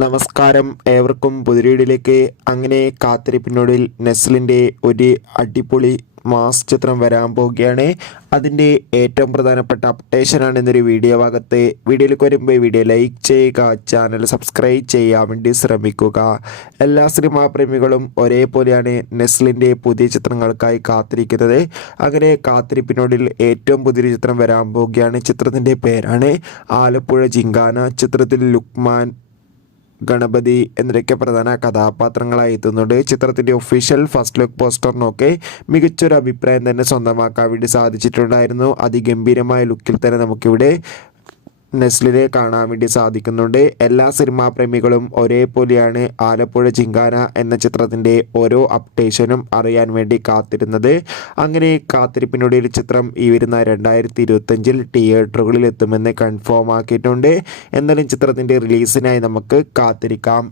നമസ്കാരം, ഏവർക്കും പുതിരീടിലേക്ക്. അങ്ങനെ കാത്തിരിപ്പിനൊടുവിൽ നെസ്ലിൻ്റെ ഒരു അടിപൊളി മാസ് ചിത്രം വരാൻ പോവുകയാണ്. അതിൻ്റെ ഏറ്റവും പ്രധാനപ്പെട്ട അപ്ഡേഷനാണ് ഇന്നൊരു വീഡിയോ ഭാഗത്ത്. വീഡിയോയിലേക്ക് വരുമ്പോൾ വീഡിയോ ലൈക്ക് ചെയ്യുക, ചാനൽ സബ്സ്ക്രൈബ് ചെയ്യാൻ വേണ്ടി ശ്രമിക്കുക. എല്ലാ സിനിമാ പ്രേമികളും ഒരേപോലെയാണ് നെസ്ലിൻ്റെ പുതിയ ചിത്രങ്ങൾക്കായി കാത്തിരിക്കുന്നത്. അങ്ങനെ കാത്തിരിപ്പിനോടിൽ ഏറ്റവും പുതിയൊരു ചിത്രം വരാൻ പോവുകയാണ്. ചിത്രത്തിൻ്റെ പേരാണ് ആലപ്പുഴ ജിങ്കാന. ചിത്രത്തിൽ ലുക്മാൻ, ഗണപതി എന്നിവരൊക്കെ പ്രധാന കഥാപാത്രങ്ങളായി എത്തുന്നുണ്ട്. ചിത്രത്തിൻ്റെ ഒഫീഷ്യൽ ഫസ്റ്റ് ലുക്ക് പോസ്റ്ററിനൊക്കെ മികച്ചൊരു അഭിപ്രായം തന്നെ സ്വന്തമാക്കാൻ വേണ്ടി സാധിച്ചിട്ടുണ്ടായിരുന്നു. അതിഗംഭീരമായ ലുക്കിൽ തന്നെ നമുക്കിവിടെ നെസ്ലിനെ കാണാൻ വേണ്ടി സാധിക്കുന്നുണ്ട്. എല്ലാ സിനിമാ പ്രേമികളും ഒരേപോലെയാണ് ആലപ്പുഴ ജിങ്കാന എന്ന ചിത്രത്തിൻ്റെ ഓരോ അപ്ഡേഷനും അറിയാൻ വേണ്ടി കാത്തിരുന്നത്. അങ്ങനെ കാത്തിരിപ്പിനൊടുവിൽ ചിത്രം ഈ വരുന്ന 2025 തിയേറ്ററുകളിൽ എത്തുമെന്ന് കൺഫേം ആക്കിയിട്ടുണ്ട്. എന്നാലും ചിത്രത്തിൻ്റെ റിലീസിനായി നമുക്ക് കാത്തിരിക്കാം.